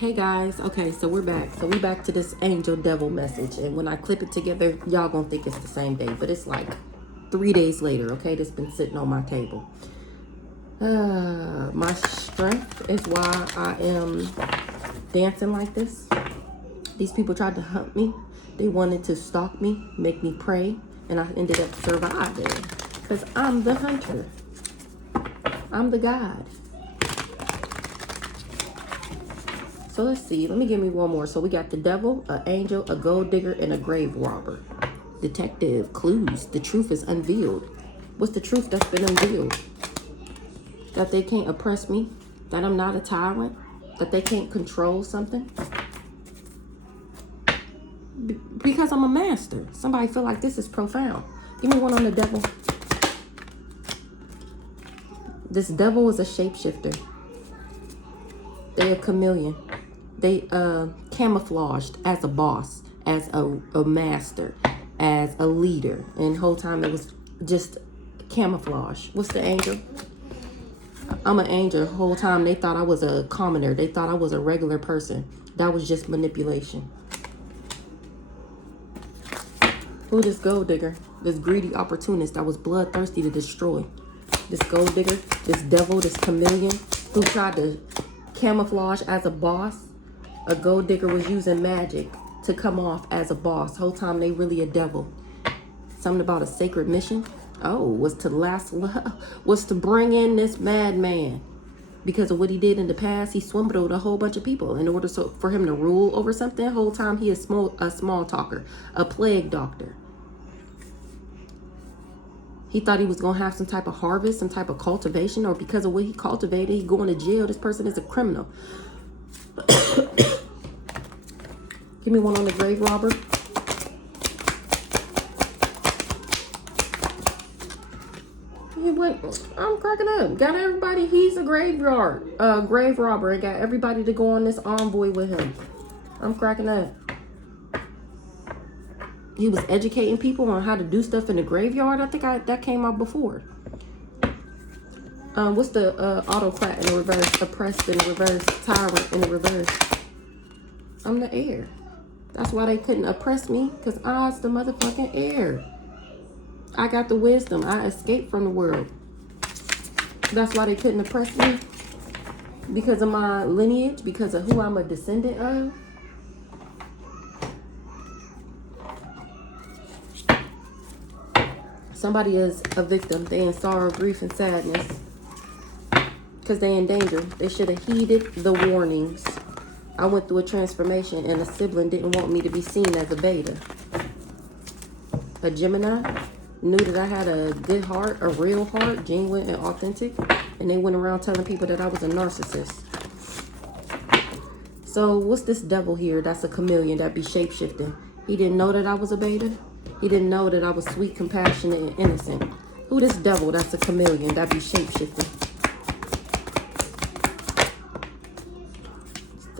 Hey guys, okay, so we're back. So we back to this angel devil message. And when I clip it together, y'all gonna think it's the same day. But it's like 3 days later, okay? That's been sitting on my table. My strength is why I am dancing like this. These people tried to hunt me. They wanted to stalk me, make me pray. And I ended up surviving. Because I'm the hunter. I'm the God. So let's see. Let me give me one more. So we got the devil, an angel, a gold digger, and a grave robber. Detective, clues. The truth is unveiled. What's the truth that's been unveiled? That they can't oppress me. That I'm not a tyrant. That they can't control something. Because I'm a master. Somebody feel like this is profound. Give me one on the devil. This devil is a shapeshifter. They're a chameleon. They camouflaged as a boss, as a master, as a leader. And the whole time it was just camouflage. What's the angel? I'm an angel. The whole time they thought I was a commoner. They thought I was a regular person. That was just manipulation. Who this gold digger? This greedy opportunist that was bloodthirsty to destroy. This gold digger, this devil, this chameleon who tried to camouflage as a boss. A gold digger was using magic to come off as a boss. Whole time they really a devil. Something about a sacred mission. Oh, was to bring in this madman. Because of what he did in the past, he swindled a whole bunch of people in order for him to rule over something. Whole time he is a small talker, a plague doctor. He thought he was going to have some type of harvest, some type of cultivation, or because of what he cultivated, he going to jail. This person is a criminal. Give me one on the grave robber. I'm cracking up. Got everybody. He's a grave robber, and got everybody to go on this envoy with him. I'm cracking up. He was educating people on how to do stuff in the graveyard. I think that came out before. What's the autocrat in the reverse? Oppressed in the reverse. Tyrant in the reverse. I'm the heir. That's why they couldn't oppress me, because I's the motherfucking heir. I got the wisdom. I escaped from the world. That's why they couldn't oppress me. Because of my lineage, because of who I'm a descendant of. Somebody is a victim. They in sorrow, grief, and sadness. Because they in danger. They should have heeded the warnings. I went through a transformation and a sibling didn't want me to be seen as a beta. A Gemini knew that I had a good heart, a real heart, genuine and authentic. And they went around telling people that I was a narcissist. So what's this devil here that's a chameleon that be shape-shifting? He didn't know that I was a beta. He didn't know that I was sweet, compassionate, and innocent. Who this devil that's a chameleon that be shape-shifting?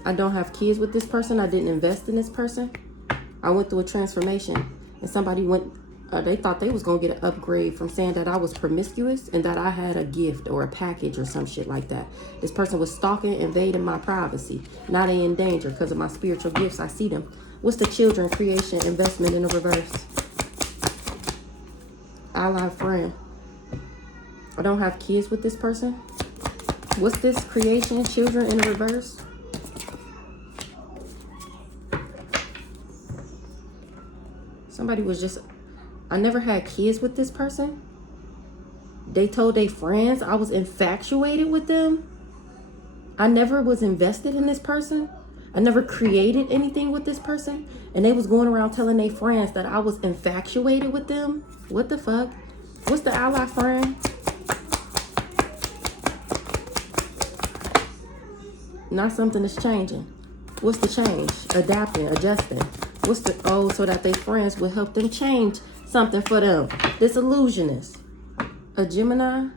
I don't have kids with this person. I didn't invest in this person. I went through a transformation. And somebody they thought they was going to get an upgrade from saying that I was promiscuous and that I had a gift or a package or some shit like that. This person was stalking, invading my privacy. Now they in danger because of my spiritual gifts. I see them. What's the children, creation, investment in the reverse? Ally, friend. I don't have kids with this person. What's this creation, children in the reverse? Somebody was just, I never had kids with this person. They told their friends I was infatuated with them. I never was invested in this person. I never created anything with this person. And they was going around telling their friends that I was infatuated with them. What the fuck? What's the ally, friend? Not something that's changing. What's the change? Adapting, adjusting. What's the, so that their friends will help them change something for them. This illusionist. A Gemini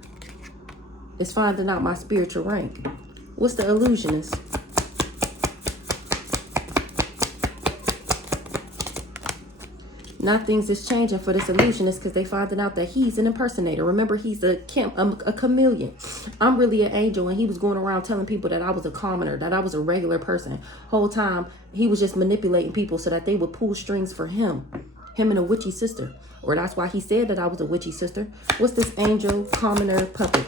is finding out my spiritual rank. What's the illusionist? Now things is changing for this illusionist because they finding out that he's an impersonator. Remember, he's a chameleon. I'm really an angel, and he was going around telling people that I was a commoner, that I was a regular person. Whole time, he was just manipulating people so that they would pull strings for him and a witchy sister. Or that's why he said that I was a witchy sister. What's this angel, commoner, puppet?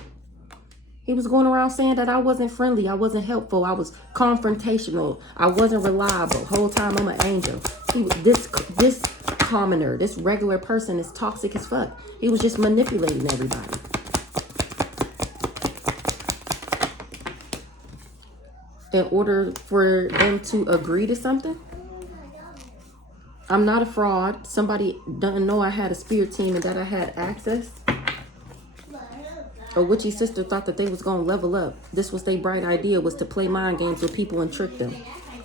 He was going around saying that I wasn't friendly, I wasn't helpful, I was confrontational, I wasn't reliable. Whole time I'm an angel. This commoner, this regular person is toxic as fuck. He was just manipulating everybody. In order for them to agree to something. I'm not a fraud. Somebody doesn't know I had a spirit team and that I had access. A witchy sister thought that they was going to level up. This was their bright idea, was to play mind games with people and trick them.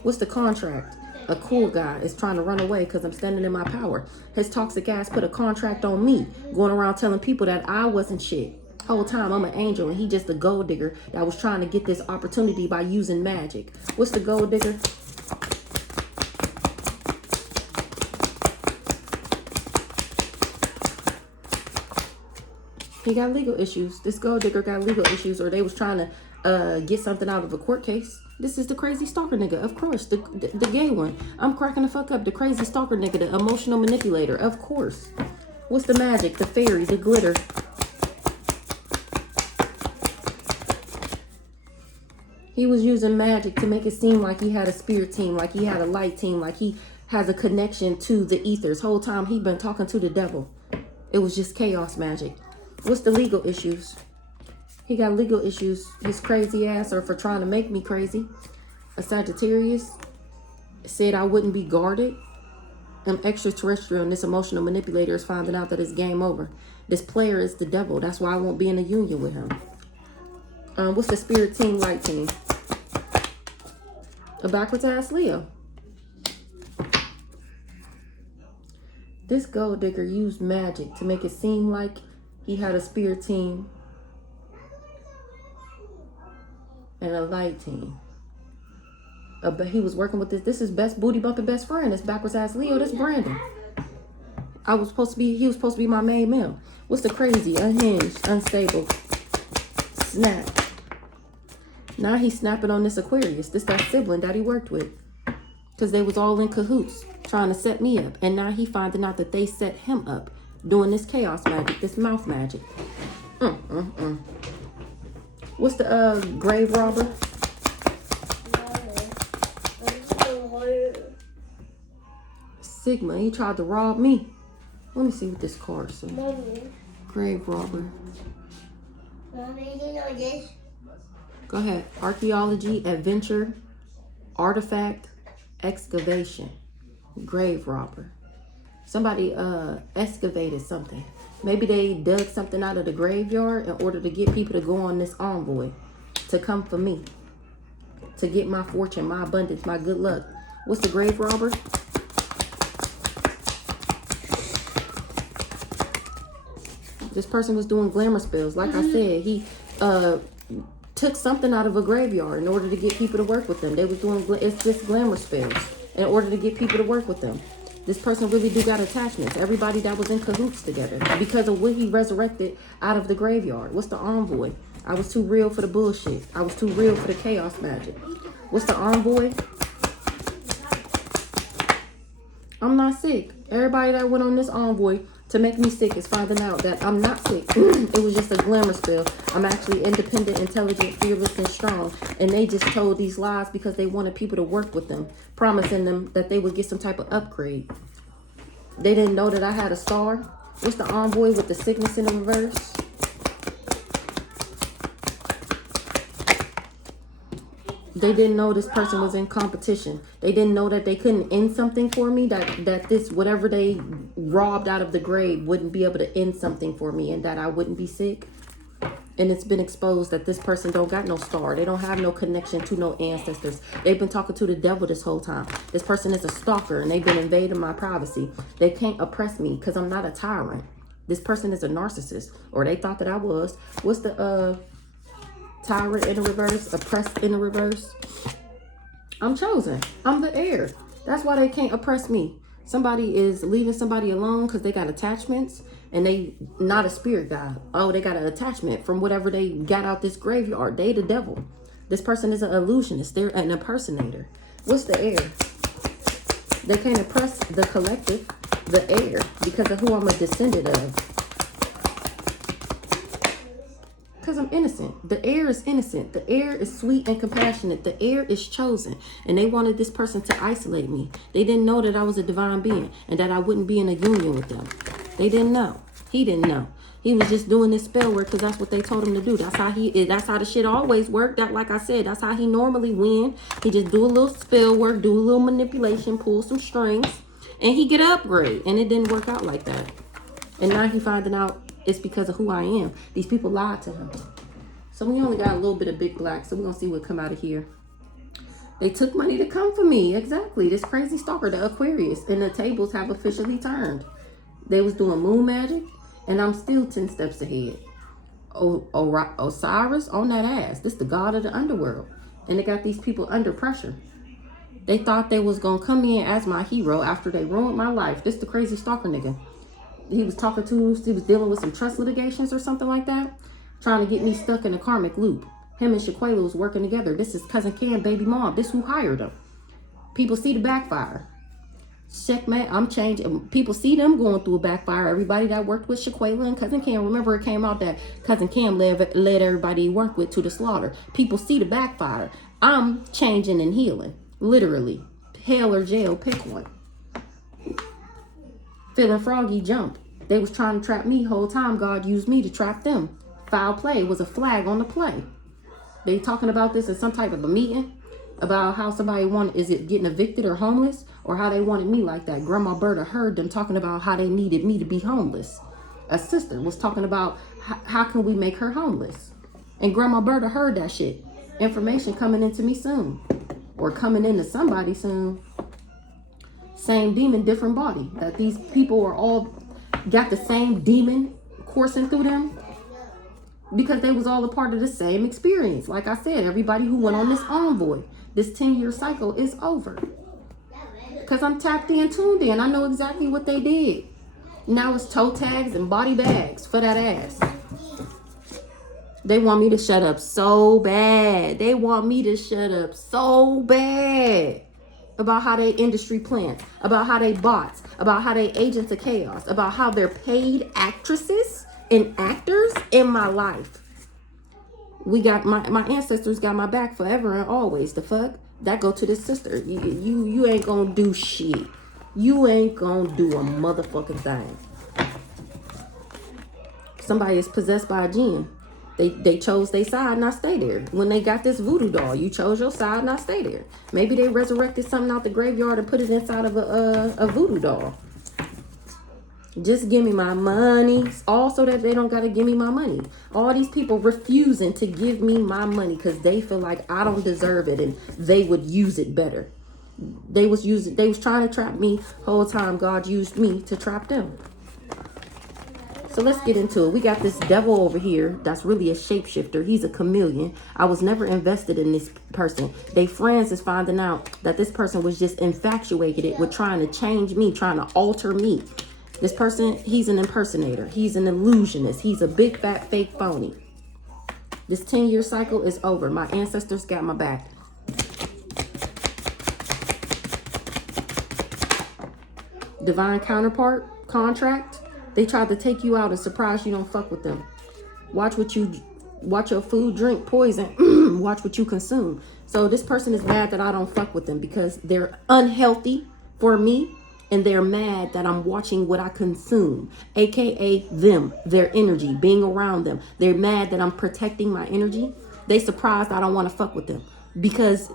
What's the contract? A cool guy is trying to run away because I'm standing in my power. His toxic ass put a contract on me, going around telling people that I wasn't shit. Whole time I'm an angel and he just a gold digger that was trying to get this opportunity by using magic. What's the gold digger? He got legal issues. This gold digger got legal issues, or they was trying to get something out of a court case. This is the crazy stalker nigga, of course. The gay one. I'm cracking the fuck up. The crazy stalker nigga, the emotional manipulator, of course. What's the magic, the fairy, the glitter? He was using magic to make it seem like he had a spirit team, like he had a light team, like he has a connection to the ethers. Whole time he been talking to the devil. It was just chaos magic. What's the legal issues? He got legal issues. His crazy ass, or for trying to make me crazy. A Sagittarius said I wouldn't be guarded. I'm extraterrestrial, and this emotional manipulator is finding out that it's game over. This player is the devil. That's why I won't be in a union with him. What's the spirit team, light team? A backwards ass Leo. This gold digger used magic to make it seem like he had a spirit team and a light team. But he was working with this. This is best booty bumping best friend. This backwards ass Leo. This Brandon. He was supposed to be my main male. What's the crazy, unhinged, unstable, snap? Now he's snapping on this Aquarius. This that sibling that he worked with. Because they was all in cahoots trying to set me up. And now he finding out that they set him up. Doing this chaos magic, this mouth magic. What's the grave robber? Sigma, he tried to rob me. Let me see what this card says. Grave robber. Go ahead. Archaeology, adventure, artifact, excavation, grave robber. Somebody excavated something. Maybe they dug something out of the graveyard in order to get people to go on this envoy, to come for me, to get my fortune, my abundance, my good luck. What's the grave robber? This person was doing glamour spells. Like I said, he took something out of a graveyard in order to get people to work with them. They was doing, it's just glamour spells in order to get people to work with them. This person really do got attachments. Everybody that was in cahoots together because of what he resurrected out of the graveyard. What's the envoy? I was too real for the bullshit. I was too real for the chaos magic. What's the envoy? I'm not sick. Everybody that went on this envoy to make me sick is finding out that I'm not sick. It was just a glamour spell. I'm actually independent, intelligent, fearless, and strong. And they just told these lies because they wanted people to work with them, promising them that they would get some type of upgrade. They didn't know that I had a star. What's the envoy with the sickness in the reverse? They didn't know this person was in competition. They didn't know that they couldn't end something for me, that this, whatever they robbed out of the grave wouldn't be able to end something for me, and that I wouldn't be sick. And it's been exposed that this person don't got no star. They don't have no connection to no ancestors. They've been talking to the devil this whole time. This person is a stalker, and they've been invading my privacy. They can't oppress me because I'm not a tyrant. This person is a narcissist, or they thought that I was. What's the tyrant in the reverse, oppressed in the reverse? I'm chosen. I'm the heir. That's why they can't oppress me. Somebody is leaving somebody alone because they got attachments, and they not a spirit guide. Oh, they got an attachment from whatever they got out this graveyard. They the devil. This person is an illusionist. They're an impersonator. What's the air? They can't oppress the collective, the air, because of who I'm a descendant of. Because I'm innocent. The air is innocent. The air is sweet and compassionate. The air is chosen. And they wanted this person to isolate me. They didn't know that I was a divine being and that I wouldn't be in a union with them. They didn't know. He didn't know. He was just doing this spell work because that's what they told him to do. That's how the shit always worked. That, like I said, that's how he normally win. He just do a little spell work, do a little manipulation, pull some strings, and he get an upgrade. And it didn't work out like that. And now he finding out it's because of who I am. These people lied to him. So we only got a little bit of big black. So we're going to see what come out of here. They took money to come for me. Exactly. This crazy stalker, the Aquarius. And the tables have officially turned. They was doing moon magic. And I'm still 10 steps ahead. Osiris on that ass. This the god of the underworld. And they got these people under pressure. They thought they was going to come in as my hero after they ruined my life. This the crazy stalker nigga. He was talking to, he was dealing with some trust litigations or something like that. Trying to get me stuck in a karmic loop. Him and Shaquela was working together. This is Cousin Cam, baby mom. This who hired him. People see the backfire. Checkmate, I'm changing. People see them going through a backfire. Everybody that worked with Shaquela and Cousin Cam. Remember it came out that Cousin Cam led everybody he worked with to the slaughter. People see the backfire. I'm changing and healing. Literally. Hell or jail, pick one. Feeling froggy, jump. They was trying to trap me whole time. God used me to trap them. Foul play was a flag on the play. They talking about this in some type of a meeting about how somebody wanted, is it getting evicted or homeless, or how they wanted me like that. Grandma Berta heard them talking about how they needed me to be homeless. A sister was talking about how can we make her homeless. And Grandma Berta heard that shit. Information coming into me soon, or coming into somebody soon. Same demon, different body. That these people are all got the same demon coursing through them because they was all a part of the same experience. Like I said, everybody who went on this envoy, this 10-year cycle is over. Because I'm tapped in, tuned in. I know exactly what they did. Now it's toe tags and body bags for that ass. They want me to shut up so bad. They want me to shut up so bad. About how they industry plans, about how they bots, about how they agents of chaos, about how they're paid actresses and actors in my life. We got my ancestors got my back forever and always. The fuck? That go to this sister. You ain't gonna do shit. You ain't gonna do a motherfucking thing. Somebody is possessed by a jinn. They chose their side, not stay there. When they got this voodoo doll, you chose your side, not stay there. Maybe they resurrected something out the graveyard and put it inside of a voodoo doll. Just give me my money. Also that they don't got to give me my money. All these people refusing to give me my money because they feel like I don't deserve it and they would use it better. They was trying to trap me whole time. God used me to trap them. So let's get into it. We got this devil over here that's really a shapeshifter. He's a chameleon. I was never invested in this person. They friends is finding out that this person was just infatuated with trying to change me, trying to alter me. This person, he's an impersonator. He's an illusionist. He's a big, fat, fake phony. This 10-year cycle is over. My ancestors got my back. Divine counterpart, contract. They tried to take you out and surprise you don't fuck with them. Watch your food, drink, poison. Watch what you consume. So this person is mad that I don't fuck with them because they're unhealthy for me. And they're mad that I'm watching what I consume. AKA them, their energy, being around them. They're mad that I'm protecting my energy. They surprised I don't want to fuck with them. Because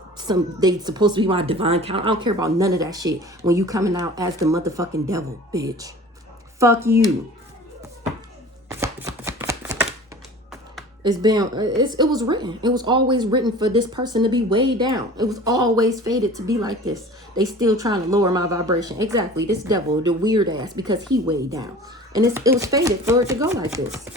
they supposed to be my divine count. I don't care about none of that shit when you coming out as the motherfucking devil, bitch. Fuck you. It was written. It was always written for this person to be way down. It was always fated to be like this. They still trying to lower my vibration. Exactly. This devil, the weird ass, because he way down. And it was fated for it to go like this.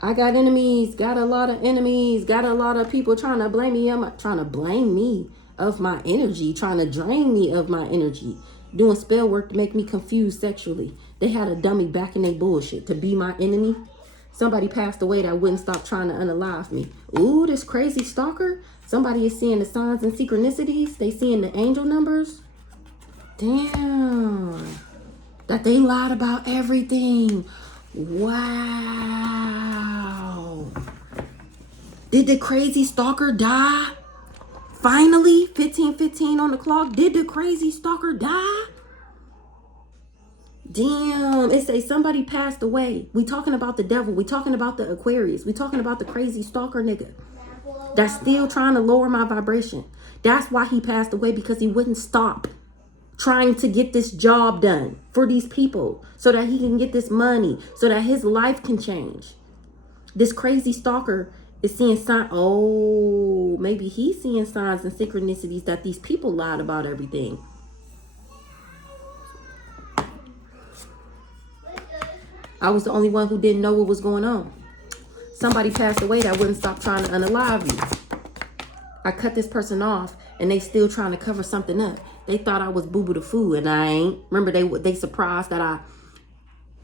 I got enemies, got a lot of enemies, got a lot of people trying to blame me. I'm not trying to blame me. of my energy, trying to drain me of my energy, doing spell work to make me confused sexually. They had a dummy back in their bullshit to be my enemy. Somebody passed away that wouldn't stop trying to unalive me. Ooh, this crazy stalker. Somebody is seeing the signs and synchronicities. They seeing the angel numbers. Damn. That they lied about everything. Wow. Did the crazy stalker die? Finally, 15:15 on the clock. Did the crazy stalker die? Damn, it say somebody passed away. We talking about the devil. We talking about the Aquarius. We talking about the crazy stalker nigga that's still trying to lower my vibration. That's why he passed away, because he wouldn't stop trying to get this job done for these people so that he can get this money, so that his life can change. This crazy stalker is seeing signs. Oh, maybe he's seeing signs and synchronicities that these people lied about everything. I was the only one who didn't know what was going on. Somebody passed away that wouldn't stop trying to unalive you. I cut this person off and they still trying to cover something up. They thought I was boo-boo the fool and I ain't. Remember, they surprised that I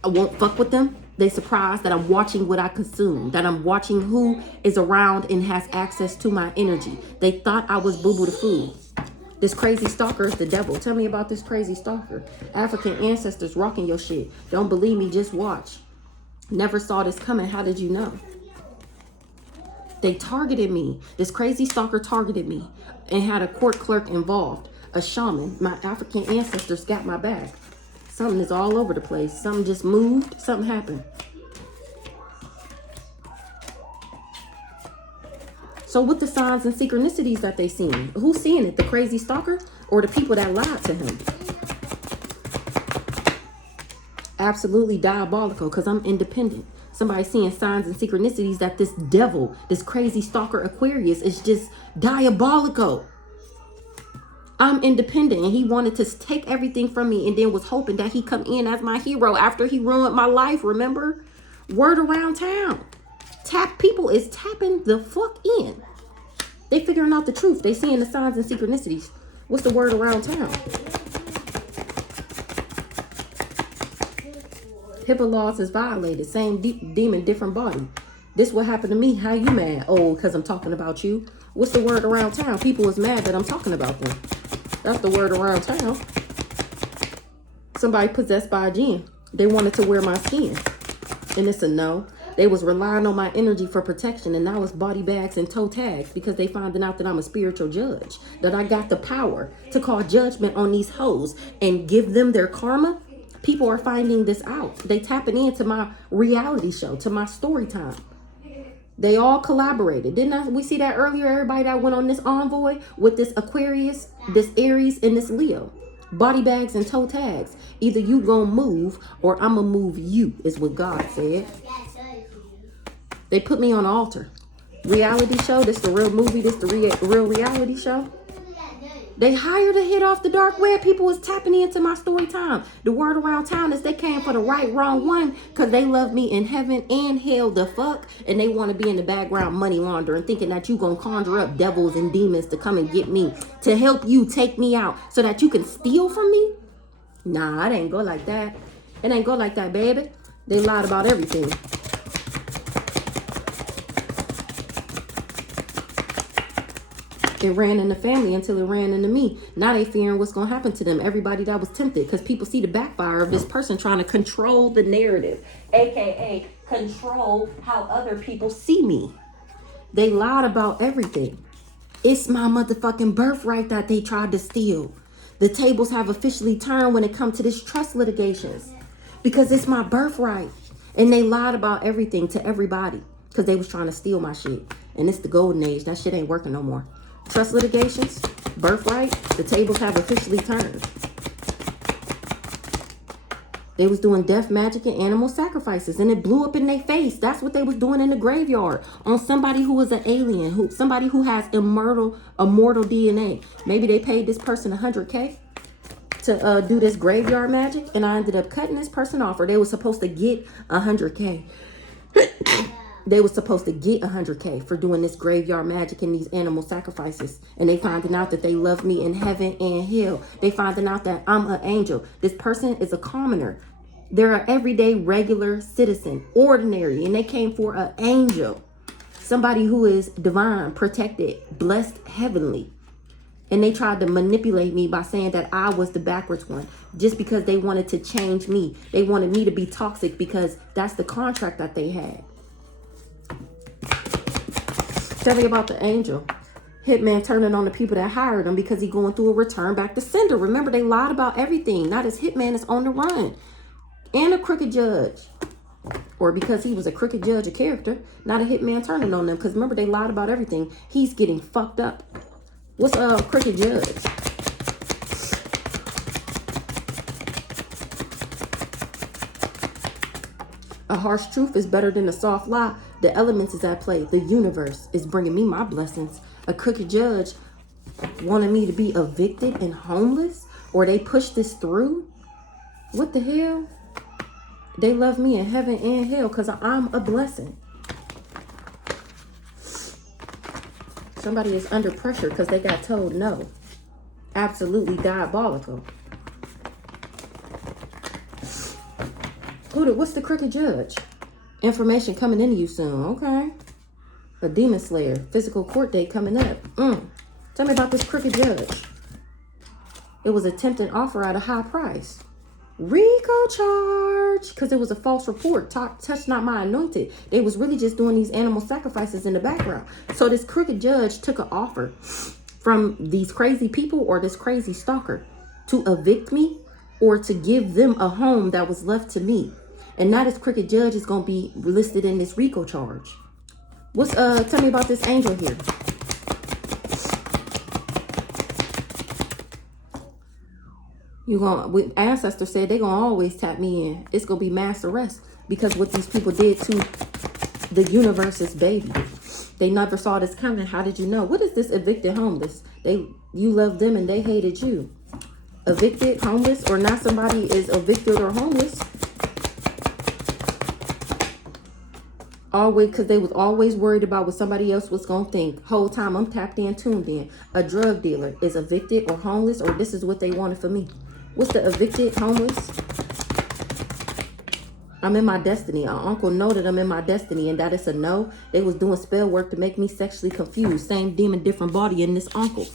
won't fuck with them. They surprised that I'm watching what I consume, that I'm watching who is around and has access to my energy. They thought I was boo-boo the fool. This crazy stalker is the devil. Tell me about this crazy stalker. African ancestors rocking your shit. Don't believe me, just watch. Never saw this coming. How did you know? They targeted me. This crazy stalker targeted me and had a court clerk involved. A shaman. My African ancestors got my back. Something is all over the place. Something just moved. Something happened. So what the signs and synchronicities that they seeing? Who's seeing it? The crazy stalker or the people that lied to him? Absolutely diabolical, because I'm independent. Somebody seeing signs and synchronicities that this devil, this crazy stalker Aquarius, is just diabolical. I'm independent and he wanted to take everything from me and then was hoping that he come in as my hero after he ruined my life, remember? Word around town. People is tapping the fuck in. They figuring out the truth. They seeing the signs and synchronicities. What's the word around town? HIPAA laws is violated. Same demon, different body. This what happened to me. How you mad? Oh, because I'm talking about you. What's the word around town? People is mad that I'm talking about them. That's the word around town. Somebody possessed by a jinn. They wanted to wear my skin. And it's a no. They was relying on my energy for protection, and now it's body bags and toe tags because they finding out that I'm a spiritual judge, that I got the power to call judgment on these hoes and give them their karma. People are finding this out. They tapping into my reality show, to my story time. They all collaborated. Didn't we see that earlier? Everybody that went on this envoy with this Aquarius, this Aries, and this Leo. Body bags and toe tags. Either you gonna move or I'm gonna move you, is what God said. They put me on an altar. Reality show. This the real movie. This the real reality show. They hired a hit off the dark web. People was tapping into my story time. The word around town is they came for the right, wrong one, because they love me in heaven and hell the fuck. And they want to be in the background money laundering, thinking that you going to conjure up devils and demons to come and get me, to help you take me out so that you can steal from me. Nah, it ain't go like that. It ain't go like that, baby. They lied about everything. It ran in the family until it ran into me. Now they fearing what's going to happen to them. Everybody that was tempted, because people see the backfire of this person trying to control the narrative, aka control how other people see me. They lied about everything. It's my motherfucking birthright that they tried to steal. The tables have officially turned when it comes to this trust litigations, because it's my birthright. And they lied about everything to everybody because they was trying to steal my shit. And it's the golden age. That shit ain't working no more. Trust litigations, birthright, the tables have officially turned. They was doing death magic and animal sacrifices, and it blew up in their face. That's what they was doing in the graveyard on somebody who was an alien, somebody who has immortal DNA. Maybe they paid this person $100K to do this graveyard magic, and I ended up cutting this person off, or they were supposed to get $100K. They were supposed to get 100K for doing this graveyard magic and these animal sacrifices. And they finding out that they love me in heaven and hell. They finding out that I'm an angel. This person is a commoner. They're an everyday regular citizen, ordinary, and they came for an angel. Somebody who is divine, protected, blessed, heavenly. And they tried to manipulate me by saying that I was the backwards one just because they wanted to change me. They wanted me to be toxic because that's the contract that they had. Tell me about the angel. Hitman turning on the people that hired him because he going through a return back to sender. Remember, they lied about everything. Now this hitman is on the run. And a crooked judge. Or because he was a crooked judge, a character. Not a hitman turning on them. Because remember, they lied about everything. He's getting fucked up. What's a crooked judge? A harsh truth is better than a soft lie. The elements is at play. The universe is bringing me my blessings. A crooked judge wanted me to be evicted and homeless? Or they pushed this through? What the hell? They love me in heaven and hell because I'm a blessing. Somebody is under pressure because they got told no. Absolutely diabolical. What's the crooked judge? Information coming into you soon. Okay. A demon slayer. Physical court date coming up. Tell me about this crooked judge. It was a tempting offer at a high price. RICO charge. Because it was a false report. Touch not my anointed. They was really just doing these animal sacrifices in the background. So this crooked judge took an offer from these crazy people or this crazy stalker to evict me or to give them a home that was left to me. And now this crooked judge is going to be listed in this RICO charge. Tell me about this angel here. Ancestors said they're going to always tap me in. It's going to be mass arrest because what these people did to the universe's baby. They never saw this coming. How did you know? What is this evicted homeless? You loved them and they hated you. Evicted, homeless, or not somebody is evicted or homeless. Always, because they was always worried about what somebody else was going to think. Whole time I'm tapped in, tuned in. A drug dealer is evicted or homeless, or this is what they wanted for me. What's the evicted, homeless? I'm in my destiny. Our uncle know that I'm in my destiny and that it's a no. They was doing spell work to make me sexually confused. Same demon, different body in this uncle.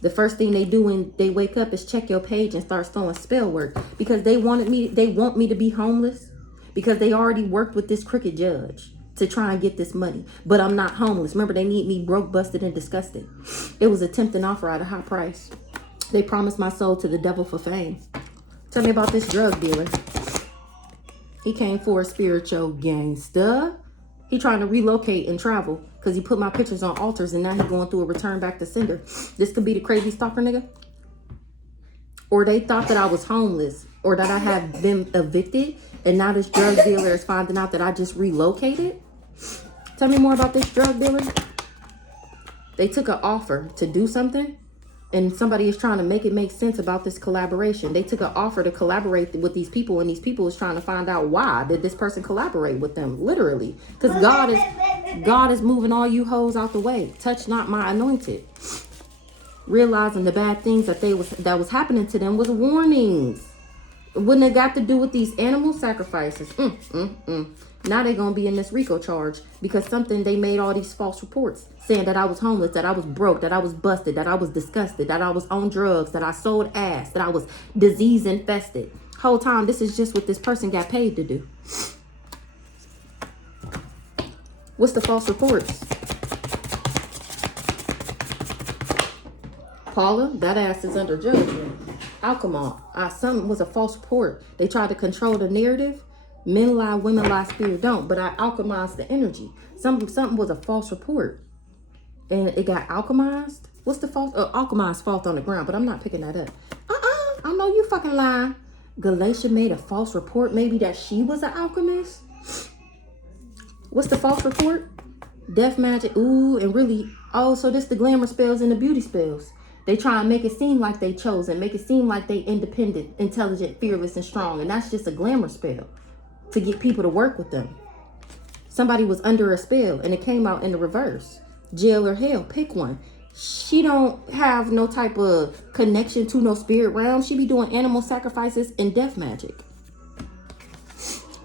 The first thing they do when they wake up is check your page and start throwing spell work because they want me to be homeless because they already worked with this crooked judge to try and get this money. But I'm not homeless. Remember, they need me broke, busted, and disgusted. It was a tempting offer at a high price. They promised my soul to the devil for fame. Tell me about this drug dealer. He came for a spiritual gangster. He trying to relocate and travel because he put my pictures on altars and now he going through a return back to sender. This could be the crazy stalker nigga. Or they thought that I was homeless or that I had been evicted and now this drug dealer is finding out that I just relocated. Tell me more about this drug dealer. They took an offer to do something and somebody is trying to make it make sense about this collaboration. They took an offer to collaborate with these people and these people is trying to find out why did this person collaborate with them, literally. Because God is moving all you hoes out the way. Touch not my anointed. Realizing the bad things that was happening to them was warnings. It wouldn't have got to do with these animal sacrifices. Now they're going to be in this RICO charge because they made all these false reports saying that I was homeless, that I was broke, that I was busted, that I was disgusted, that I was on drugs, that I sold ass, that I was disease infested. Whole time, this is just what this person got paid to do. What's the false reports? Paula, that ass is under judgment. Alchemist, something was a false report. They tried to control the narrative. Men lie, women lie, spirit don't. But I alchemized the energy. Something was a false report. And it got alchemized. What's the false? Alchemized fault on the ground, but I'm not picking that up. I know you fucking lie. Galatia made a false report. Maybe that she was an alchemist. What's the false report? Death magic. Ooh, and really, so this the glamour spells and the beauty spells. They try and make it seem like they chosen, make it seem like they independent, intelligent, fearless, and strong. And that's just a glamour spell to get people to work with them. Somebody was under a spell and it came out in the reverse. Jail or hell, pick one. She don't have no type of connection to no spirit realm. She be doing animal sacrifices and death magic.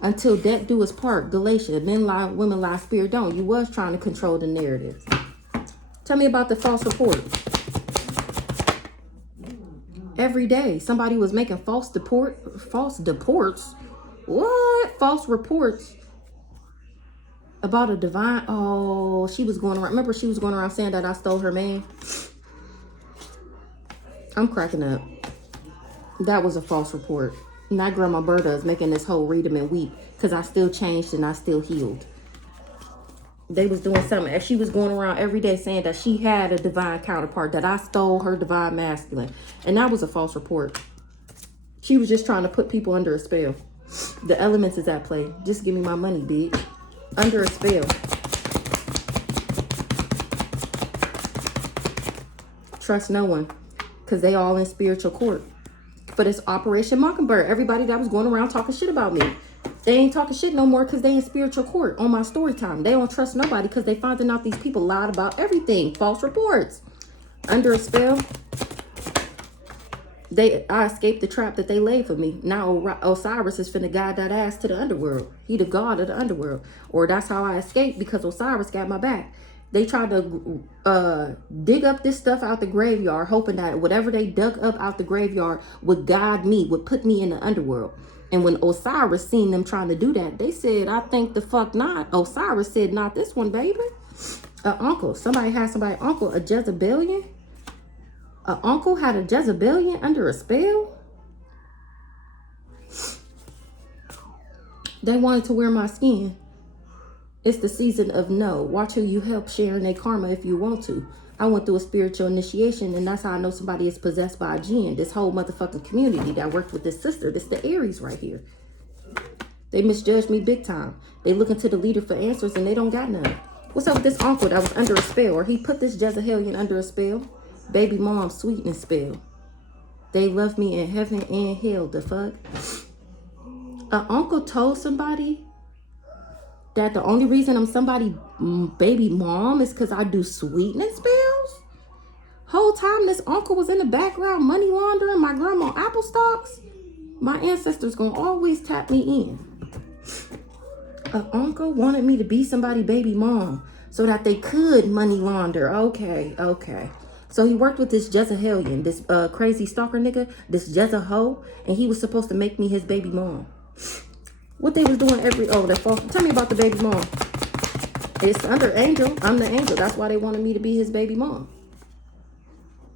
Until death do us part. Galatia, men lie, women lie, spirit don't. You was trying to control the narrative. Tell me about the false report. Every day, somebody was making false deports. What? False reports about a divine. Oh, she was going around. Remember, she was going around saying that I stole her man. I'm cracking up. That was a false report. And that Grandma Berta is making this whole read them and weep because I still changed and I still healed. They was doing something. As she was going around every day saying that she had a divine counterpart, that I stole her divine masculine. And that was a false report. She was just trying to put people under a spell. The elements is at play. Just give me my money, bitch. Under a spell. Trust no one. Because they all in spiritual court. For this Operation Mockingbird. Everybody that was going around talking shit about me. They ain't talking shit no more because they in spiritual court on my story time. They don't trust nobody because they finding out these people lied about everything. False reports. Under a spell. I escaped the trap that they laid for me. Now Osiris is finna guide that ass to the underworld. He the god of the underworld. Or that's how I escaped, because Osiris got my back. They tried to dig up this stuff out the graveyard, hoping that whatever they dug up out the graveyard would guide me, would put me in the underworld. And when Osiris seen them trying to do that, they said, I think the fuck not. Osiris said, not this one, baby. Uncle. Somebody had somebody, uncle, a Jezebelian. An uncle had a Jezebelian under a spell. They wanted to wear my skin. It's the season of no. Watch who you help sharing their karma if you want to. I went through a spiritual initiation, and that's how I know somebody is possessed by a jinn. This whole motherfucking community that worked with this sister, this the Aries right here. They misjudged me big time. They looking to the leader for answers, and they don't got none. What's up with this uncle that was under a spell? Or he put this Jezebelian under a spell? Baby mom sweetness spell. They love me in heaven and hell, the fuck? An uncle told somebody that the only reason I'm somebody baby mom is because I do sweetness spells? Whole time this uncle was in the background money laundering my grandma apple stocks. My ancestors gonna always tap me in. An uncle wanted me to be somebody baby mom so that they could money launder. Okay. So he worked with this Jezebelian, this crazy stalker nigga, this Jezebel, and he was supposed to make me his baby mom. What they was doing that false. Tell me about the baby mom. It's under angel. I'm the angel. That's why they wanted me to be his baby mom.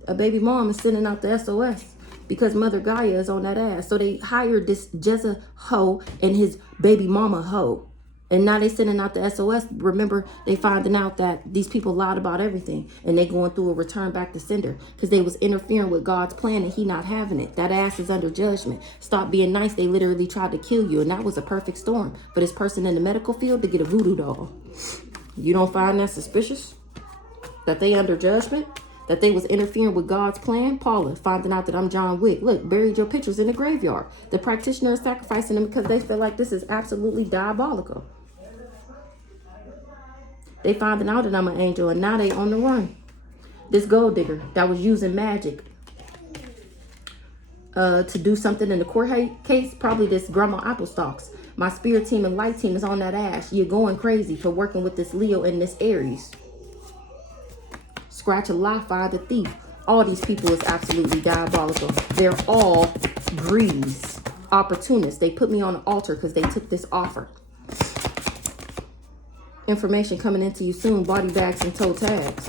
A baby mom is sending out the SOS because Mother Gaia is on that ass. So they hired this Jezebel and his baby mama hoe. And now they sending out the SOS. Remember, they finding out that these people lied about everything. And they going through a return back to sender. Because they was interfering with God's plan and he not having it. That ass is under judgment. Stop being nice. They literally tried to kill you. And that was a perfect storm for this person in the medical field to get a voodoo doll. You don't find that suspicious? That they under judgment? That they was interfering with God's plan? Paula, finding out that I'm John Wick. Look, buried your pictures in the graveyard. The practitioner is sacrificing them because they feel like this is absolutely diabolical. They finding out that I'm an angel and now they on the run. This gold digger that was using magic to do something in the court case, probably this grandma apple stalks. My spirit team and light team is on that ass. You're going crazy for working with this Leo and this Aries. Scratch a lie, fire the thief. All these people is absolutely diabolical. They're all greedies, opportunists. They put me on the altar because they took this offer. Information coming into you soon. Body bags and toe tags.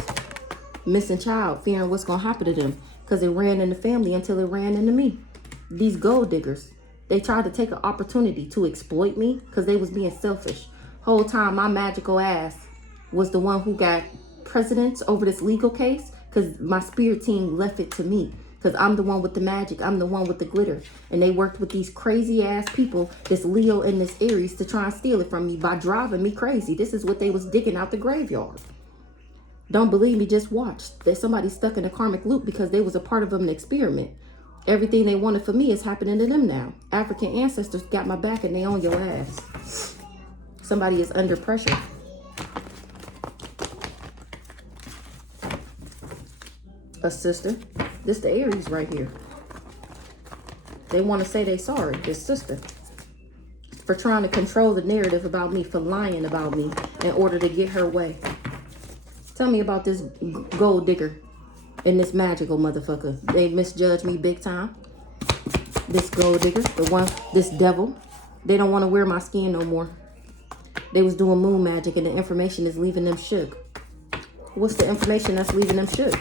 Missing child, fearing what's going to happen to them because it ran in the family until it ran into me. These gold diggers, they tried to take an opportunity to exploit me because they was being selfish. Whole time my magical ass was the one who got precedence over this legal case because my spirit team left it to me. Because I'm the one with the magic. I'm the one with the glitter. And they worked with these crazy ass people, this Leo and this Aries, to try and steal it from me by driving me crazy. This is what they was digging out the graveyard. Don't believe me, just watch. There's somebody stuck in a karmic loop because they was a part of an experiment. Everything they wanted for me is happening to them now. African ancestors got my back and they on your ass. Somebody is under pressure. A sister. This the Aries right here. They want to say they sorry. This sister. For trying to control the narrative about me. For lying about me. In order to get her way. Tell me about this gold digger. And this magical motherfucker. They misjudged me big time. This gold digger. The one. This devil. They don't want to wear my skin no more. They was doing moon magic. And the information is leaving them shook. What's the information that's leaving them shook?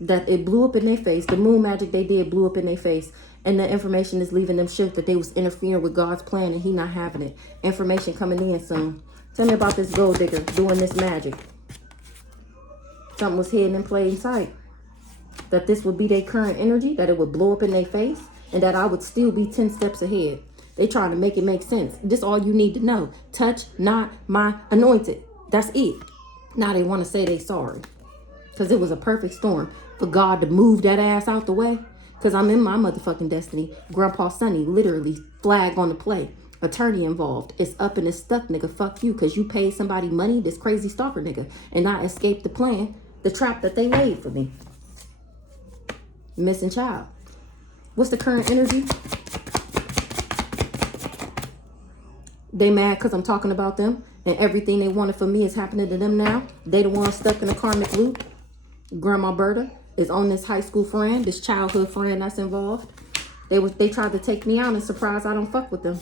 That it blew up in their face. The moon magic they did blew up in their face. And the information is leaving them shook that they was interfering with God's plan and he not having it. Information coming in soon. Tell me about this gold digger doing this magic. Something was hidden in plain sight. That this would be their current energy. That it would blow up in their face. And that I would still be 10 steps ahead. They trying to make it make sense. This all you need to know. Touch not my anointed. That's it. Now they want to say they sorry. Because it was a perfect storm for God to move that ass out the way. Because I'm in my motherfucking destiny. Grandpa Sonny, literally, flag on the play. Attorney involved. It's up and it's stuck, nigga. Fuck you. Because you paid somebody money, this crazy stalker nigga. And I escaped the plan, the trap that they laid for me. Missing child. What's the current energy? They mad because I'm talking about them. And everything they wanted for me is happening to them now. They the ones stuck in the karmic loop. Grandma Berta is on this high school friend, this childhood friend that's involved. They tried to take me out and surprise I don't fuck with them.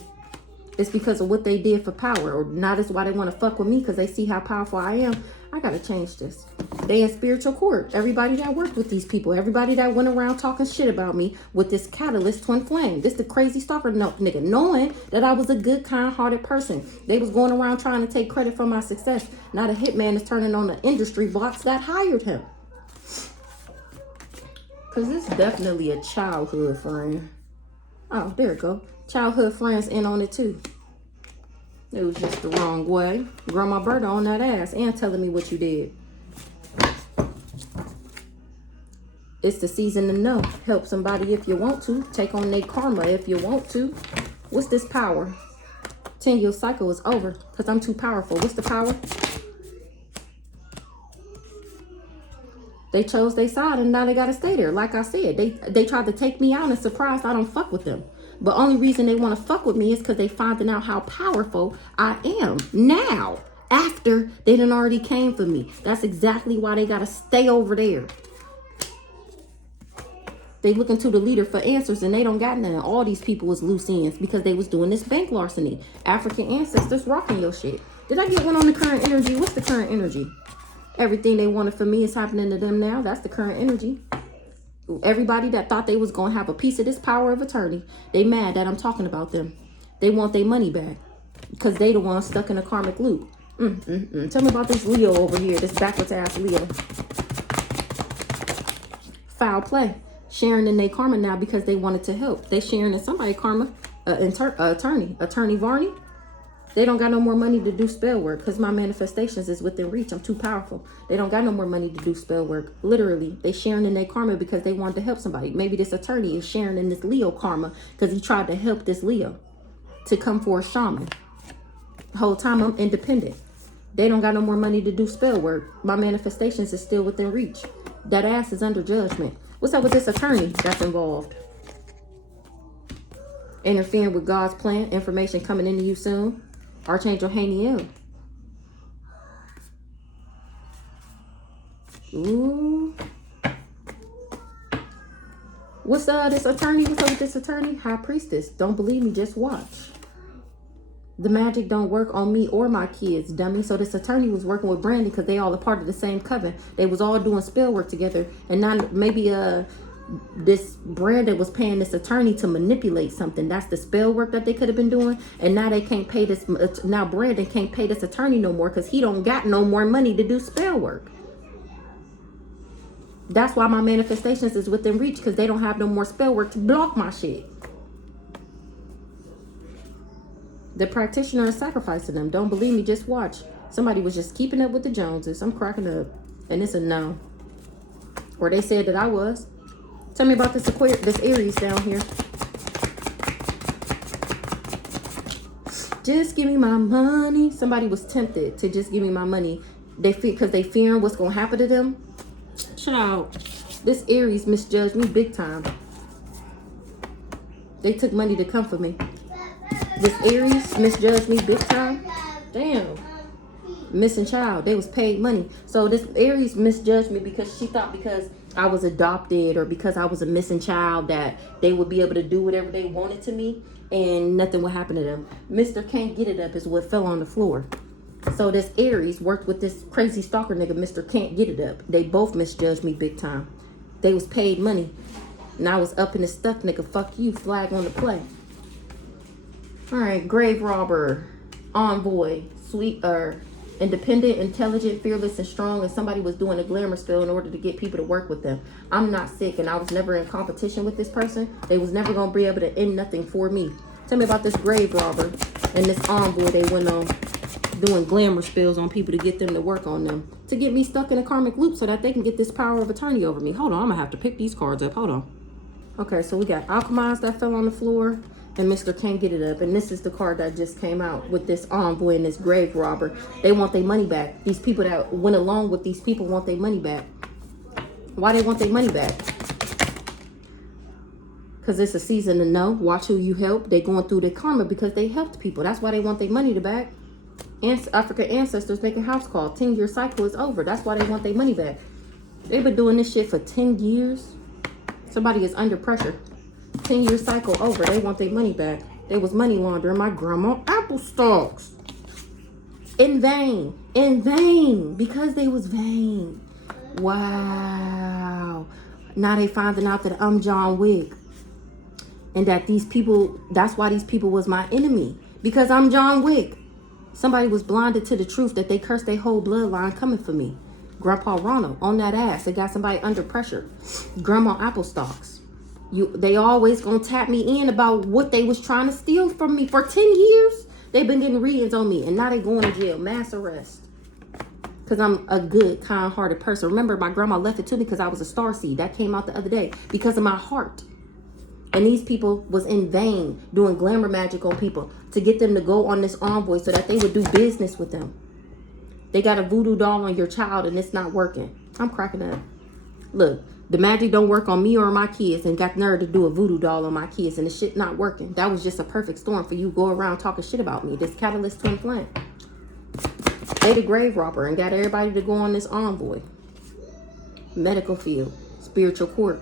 It's because of what they did for power. Or now that's why they want to fuck with me because they see how powerful I am. I got to change this. They in spiritual court. Everybody that worked with these people. Everybody that went around talking shit about me with this catalyst twin flame. This the crazy stalker nigga. Knowing that I was a good, kind-hearted person. They was going around trying to take credit for my success. Now the hitman is turning on the industry bots that hired him. Because it's definitely a childhood friend. Oh, there it go. Childhood friends in on it too. It was just the wrong way. Grandma Berta on that ass and telling me what you did. It's the season to know. Help somebody if you want to. Take on their karma if you want to. What's this power? 10-year cycle is over because I'm too powerful. What's the power? They chose their side and now they got to stay there. Like I said, they tried to take me out and surprised I don't fuck with them. But only reason they want to fuck with me is because they finding out how powerful I am now. After they done already came for me. That's exactly why they got to stay over there. They looking to the leader for answers and they don't got none. All these people was loose ends because they was doing this bank larceny. African ancestors rocking your shit. Did I get one on the current energy? What's the current energy? Everything they wanted for me is happening to them now. That's the current energy. Everybody that thought they was going to have a piece of this power of attorney, they mad that I'm talking about them. They want their money back because they the ones stuck in a karmic loop. Tell me about this Leo over here, this backwards ass Leo. Foul play. Sharing in their karma now because they wanted to help. They sharing in somebody's karma. Attorney Varney. They don't got no more money to do spell work because my manifestations is within reach. I'm too powerful. They don't got no more money to do spell work. Literally, they sharing in their karma because they wanted to help somebody. Maybe this attorney is sharing in this Leo karma because he tried to help this Leo to come for a shaman. The whole time I'm independent. They don't got no more money to do spell work. My manifestations is still within reach. That ass is under judgment. What's up with this attorney that's involved? Interfering with God's plan. Information coming into you soon. Archangel Haniel. Ooh. What's this attorney? What's up with this attorney? High priestess. Don't believe me, just watch. The magic don't work on me or my kids, dummy. So this attorney was working with Brandy because they all a part of the same coven. They was all doing spell work together. And now maybe this Brandon was paying this attorney to manipulate something. That's the spell work that they could have been doing. And now they can't pay this. Now Brandon can't pay this attorney no more because he don't got no more money to do spell work. That's why my manifestations is within reach because they don't have no more spell work to block my shit. The practitioner is sacrificing them. Don't believe me, just watch. Somebody was just keeping up with the Joneses. I'm cracking up. And it's a no. Or they said that I was. Tell me about this Aries down here. Just give me my money. Somebody was tempted to just give me my money. They fear because they fearing what's gonna happen to them. Child, this Aries misjudged me big time. They took money to come for me. This Aries misjudged me big time. Damn. Missing child. They was paid money. So this Aries misjudged me because she thought because I was adopted or because I was a missing child that they would be able to do whatever they wanted to me and nothing would happen to them. Mr. Can't Get It Up is what fell on the floor. So this Aries worked with this crazy stalker nigga, Mr. Can't Get It Up. They both misjudged me big time. They was paid money. And I was up in the stuff, nigga. Fuck you. Flag on the play. All right. Grave robber. Envoy. Sweet. Independent, intelligent, fearless, and strong. And somebody was doing a glamour spill in order to get people to work with them. I'm not sick. And I was never in competition with this person. They was never going to be able to end nothing for me. Tell me about this grave robber and this envoy they went on doing glamour spills on people to get them to work on them. To get me stuck in a karmic loop so that they can get this power of attorney over me. Hold on, I'm going to have to pick these cards up. Hold on. Okay, so we got Alchemized that fell on the floor. And Mr. Can't Get It Up. And this is the card that just came out with this envoy and this grave robber. They want their money back. These people that went along with these people want their money back. Why they want their money back? Because it's a season to know. Watch who you help. They going through their karma because they helped people. That's why they want their money back. African ancestors making house call. 10-year cycle is over. That's why they want their money back. They've been doing this shit for 10 years. Somebody is under pressure. 10-year cycle over. They want their money back. They was money laundering my grandma apple stalks. In vain. In vain. Because they was vain. Wow. Now they finding out that I'm John Wick. And that these people, that's why these people was my enemy. Because I'm John Wick. Somebody was blinded to the truth that they cursed their whole bloodline coming for me. Grandpa Ronald on that ass. They got somebody under pressure. Grandma apple stalks. They always gonna tap me in about what they was trying to steal from me for 10 years. They've been getting readings on me and now they going to jail, mass arrest. Because I'm a good, kind-hearted person. Remember, my grandma left it to me because I was a starseed. That came out the other day because of my heart. And these people was in vain doing glamour magic on people to get them to go on this envoy so that they would do business with them. They got a voodoo doll on your child and it's not working. I'm cracking up. Look. The magic don't work on me or my kids and got nerve to do a voodoo doll on my kids and the shit not working. That was just a perfect storm for you go around talking shit about me. This catalyst twin flame. They the grave robber and got everybody to go on this envoy. Medical field. Spiritual court.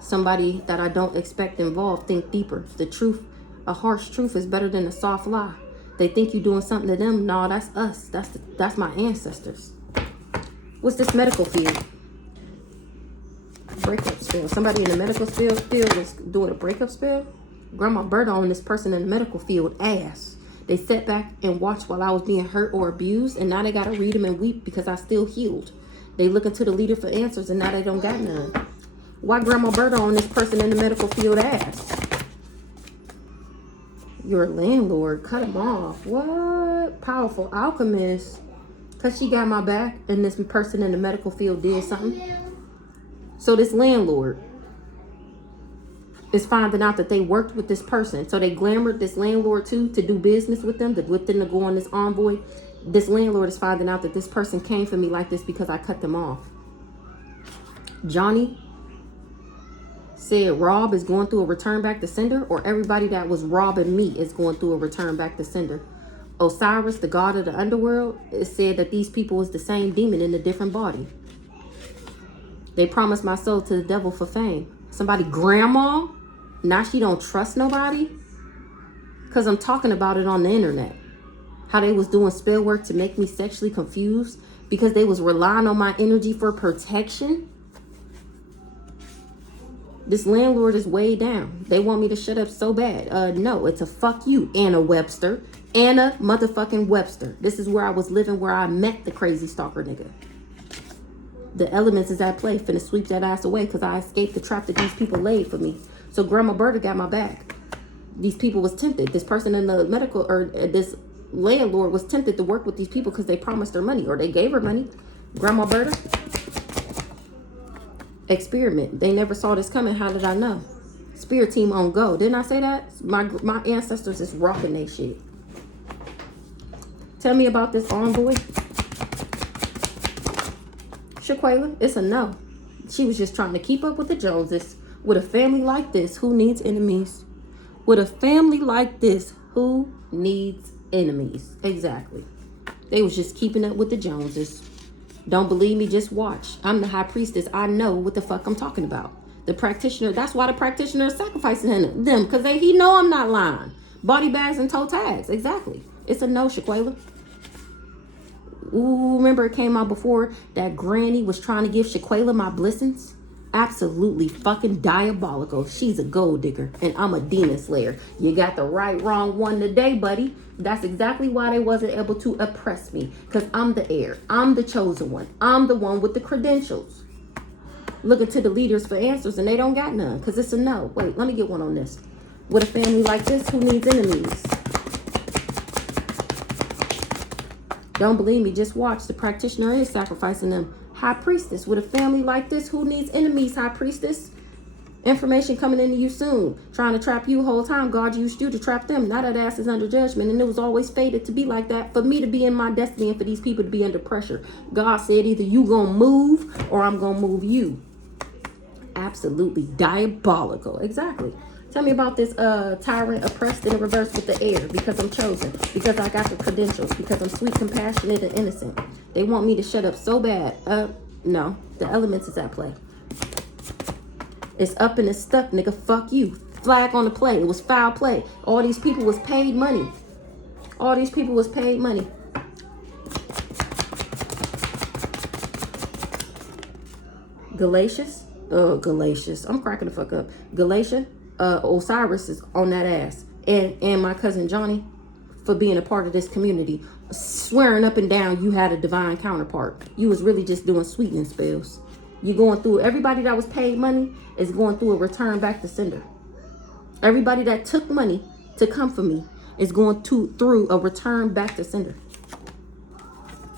Somebody that I don't expect involved. Think deeper. The truth. A harsh truth is better than a soft lie. They think you doing something to them. No, that's us. That's my ancestors. What's this medical field? Breakup spell. Somebody in the medical field was doing a breakup spell. Grandma Berta on this person in the medical field ass. They sat back and watched while I was being hurt or abused, and now they gotta read them and weep because I still healed. They looking to the leader for answers, and now they don't got none. Why Grandma Berta on this person in the medical field ass? Your landlord cut him off. What? Powerful alchemist. Because she got my back, and this person in the medical field did something. So this landlord is finding out that they worked with this person. So they glamored this landlord too to do business with them, to go on this envoy. This landlord is finding out that this person came for me like this because I cut them off. Johnny said Rob is going through a return back to sender, or everybody that was robbing me is going through a return back to sender. Osiris, the god of the underworld, it said that these people is the same demon in a different body. They promised my soul to the devil for fame. Somebody, grandma, now she don't trust nobody. Because I'm talking about it on the internet. How they was doing spell work to make me sexually confused. Because they was relying on my energy for protection. This landlord is way down. They want me to shut up so bad. No, it's a fuck you, Anna Webster. Anna motherfucking Webster. This is where I was living, where I met the crazy stalker nigga. The elements is at play, finna sweep that ass away because I escaped the trap that these people laid for me. So Grandma Berta got my back. These people was tempted. This person in the medical, or this landlord was tempted to work with these people because they promised her money or they gave her money. Grandma Berta. Experiment. They never saw this coming. How did I know? Spirit team on go. Didn't I say that? My ancestors is rocking they shit. Tell me about this envoy. Shaquela, it's a no. She was just trying to keep up with the Joneses. With a family like this, who needs enemies? With a family like this, who needs enemies? Exactly. They was just keeping up with the Joneses. Don't believe me? Just watch. I'm the high priestess. I know what the fuck I'm talking about. The practitioner. That's why the practitioner is sacrificing them, because he know I'm not lying. Body bags and toe tags. Exactly. It's a no, Shaquela. Ooh, remember it came out before that Granny was trying to give Shaquela my blessings? Absolutely fucking diabolical. She's a gold digger and I'm a demon slayer. You got the wrong one today, buddy. That's exactly why they wasn't able to oppress me, because I'm the heir. I'm the chosen one. I'm the one with the credentials. Looking to the leaders for answers and they don't got none, because it's a no. Wait, let me get one on this. With a family like this, who needs enemies? Don't believe me? Just watch. The practitioner is sacrificing them. High priestess. With a family like this, who needs enemies, high priestess? Information coming into you soon. Trying to trap you the whole time. God used you to trap them. Now that ass is under judgment. And it was always fated to be like that. For me to be in my destiny and for these people to be under pressure. God said either you gonna move or I'm gonna move you. Absolutely diabolical. Exactly. Tell me about this tyrant oppressed in reverse with the air. Because I'm chosen. Because I got the credentials. Because I'm sweet, compassionate, and innocent. They want me to shut up so bad. No. The elements is at play. It's up and it's stuck, nigga. Fuck you. Flag on the play. It was foul play. All these people was paid money. All these people was paid money. Galatians. Galatians. I'm cracking the fuck up. Galatia. Osiris is on that ass. And my cousin Johnny for being a part of this community. Swearing up and down you had a divine counterpart. You was really just doing sweetening spells. You're going through, everybody that was paid money is going through a return back to sender. Everybody that took money to come for me is going through a return back to sender.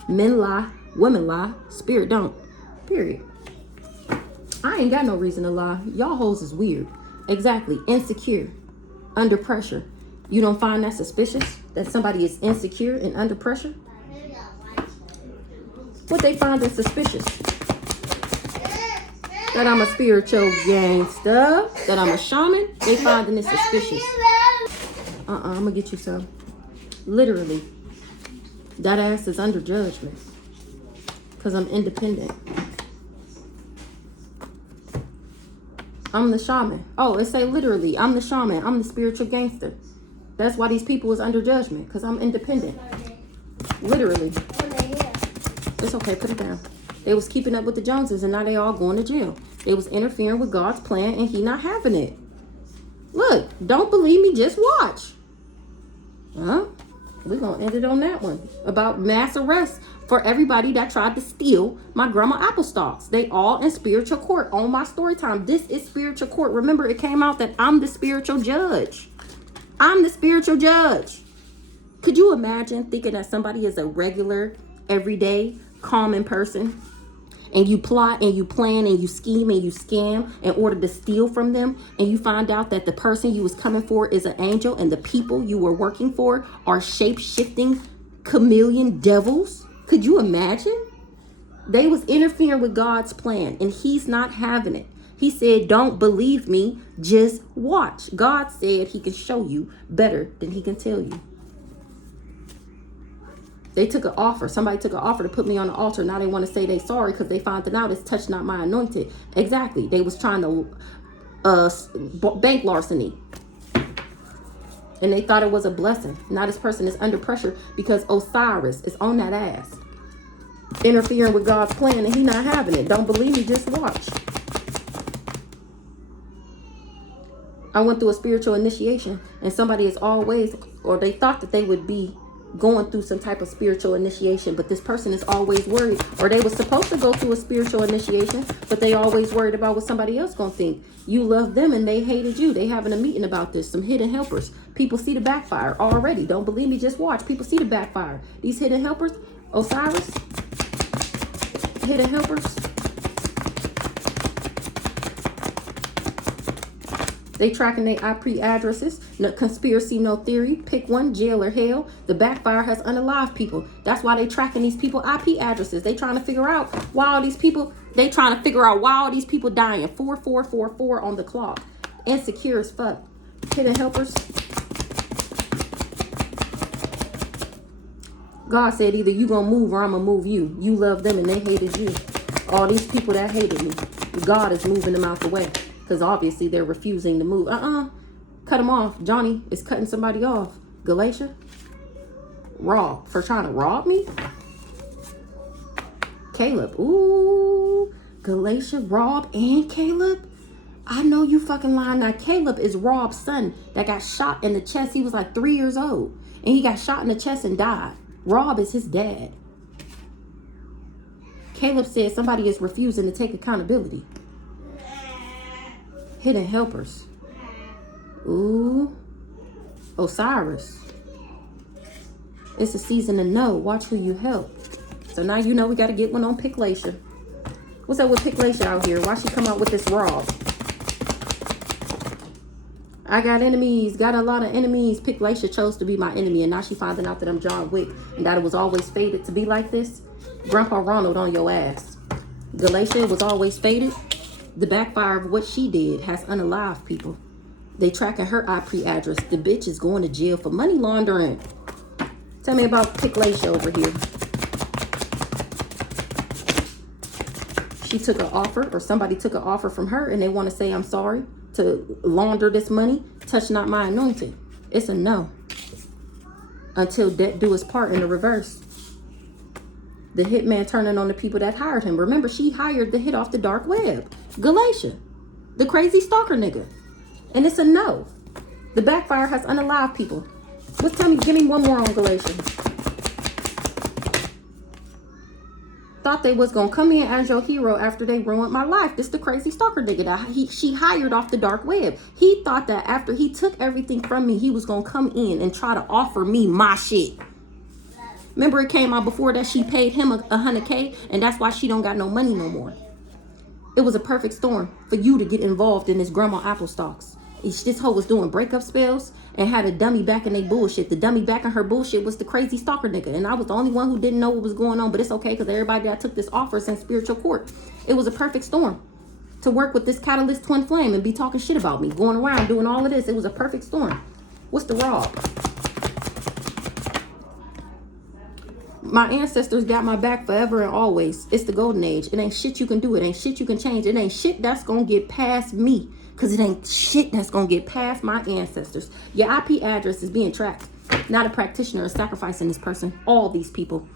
Men lie, women lie, spirit don't. Period. I ain't got no reason to lie. Y'all hoes is weird. Exactly. Insecure. Under pressure. You don't find that suspicious? That somebody is insecure and under pressure? What they find is suspicious? That I'm a spiritual gangster, that I'm a shaman, they finding it suspicious. I'm gonna get you some. Literally, that ass is under judgment because I'm independent. I'm the shaman. Oh, it say literally, I'm the shaman. I'm the spiritual gangster. That's why these people is under judgment, because I'm independent. Literally. It's okay, put it down. They was keeping up with the Joneses and now they all going to jail. They was interfering with God's plan and he not having it. Look, don't believe me, just watch. Huh? We're going to end it on that one. About mass arrest for everybody that tried to steal my grandma apple stalks. They all in spiritual court on my story time. This is spiritual court. Remember, it came out that I'm the spiritual judge. I'm the spiritual judge. Could you imagine thinking that somebody is a regular, everyday, common person? And you plot and you plan and you scheme and you scam in order to steal from them. And you find out that the person you was coming for is an angel and the people you were working for are shape-shifting chameleon devils. Could you imagine? They was interfering with God's plan and he's not having it. He said, don't believe me, just watch. God said he can show you better than he can tell you. They took an offer. Somebody took an offer to put me on the altar. Now they want to say they sorry because they found out it's touch not my anointed. Exactly. They was trying to bank larceny. And they thought it was a blessing. Now this person is under pressure because Osiris is on that ass. Interfering with God's plan and he not having it. Don't believe me, just watch. I went through a spiritual initiation and somebody is always, or they thought that they would be going through some type of spiritual initiation, but this person is always worried, or they were supposed to go through a spiritual initiation, but they always worried about what somebody else gonna think. You love them and they hated you. They having a meeting about this. Some hidden helpers. People see the backfire already. Don't believe me, just watch. People see the backfire. These hidden helpers, Osiris, hidden helpers. They tracking their IP addresses. No conspiracy, no theory. Pick one, jail or hell. The backfire has unalived people. That's why they tracking these people IP addresses. They trying to figure out why all these people. They trying to figure out why all these people dying. 4444 on the clock. Insecure as fuck. Hidden helpers. God said either you gonna move or I'm gonna move you. You love them and they hated you. All these people that hated me, God is moving them out the way. Because obviously they're refusing to move. Cut them off. Johnny is cutting somebody off. Galatia. Rob. For trying to rob me? Caleb. Ooh. Galatia, Rob, and Caleb? I know you fucking lying. Now, Caleb is Rob's son that got shot in the chest. He was like 3 years old. And he got shot in the chest and died. Rob is his dad. Caleb said somebody is refusing to take accountability. Hidden helpers. Ooh. Osiris. It's a season to know. Watch who you help. So now you know we got to get one on Picklacia. What's up with Picklacia out here? Why she come out with this Rob? I got enemies. Got a lot of enemies. Picklacia chose to be my enemy. And now she finding out that I'm John Wick. And that it was always fated to be like this. Grandpa Ronald on your ass. Galatia was always fated. The backfire of what she did has unalived people. They tracking her IP address. The bitch is going to jail for money laundering. Tell me about Picklacia over here. She took an offer, or somebody took an offer from her, and they want to say, I'm sorry, to launder this money. Touch not my anointed. It's a no. Until death do his part in the reverse. The hitman turning on the people that hired him. Remember, she hired the hit off the dark web. Galatia. The crazy stalker nigga. And it's a no. The backfire has unalived people. Let's tell me, give me one more on Galatia. Thought they was going to come in as your hero after they ruined my life. This the crazy stalker nigga that she hired off the dark web. He thought that after he took everything from me, he was going to come in and try to offer me my shit. Remember it came out before that she paid him $100K and that's why she don't got no money no more. It was a perfect storm for you to get involved in this grandma apple stalks. This hoe was doing breakup spells and had a dummy back in they bullshit. The dummy back in her bullshit was the crazy stalker nigga. And I was the only one who didn't know what was going on. But it's okay because everybody that took this offer is in spiritual court. It was a perfect storm to work with this catalyst twin flame and be talking shit about me. Going around doing all of this. It was a perfect storm. What's the Rob? My ancestors got my back forever and always. It's the golden age. It ain't shit you can do. It ain't shit you can change. It ain't shit that's going to get past me. Because it ain't shit that's going to get past my ancestors. Your IP address is being tracked. Not a practitioner is sacrificing this person. All these people.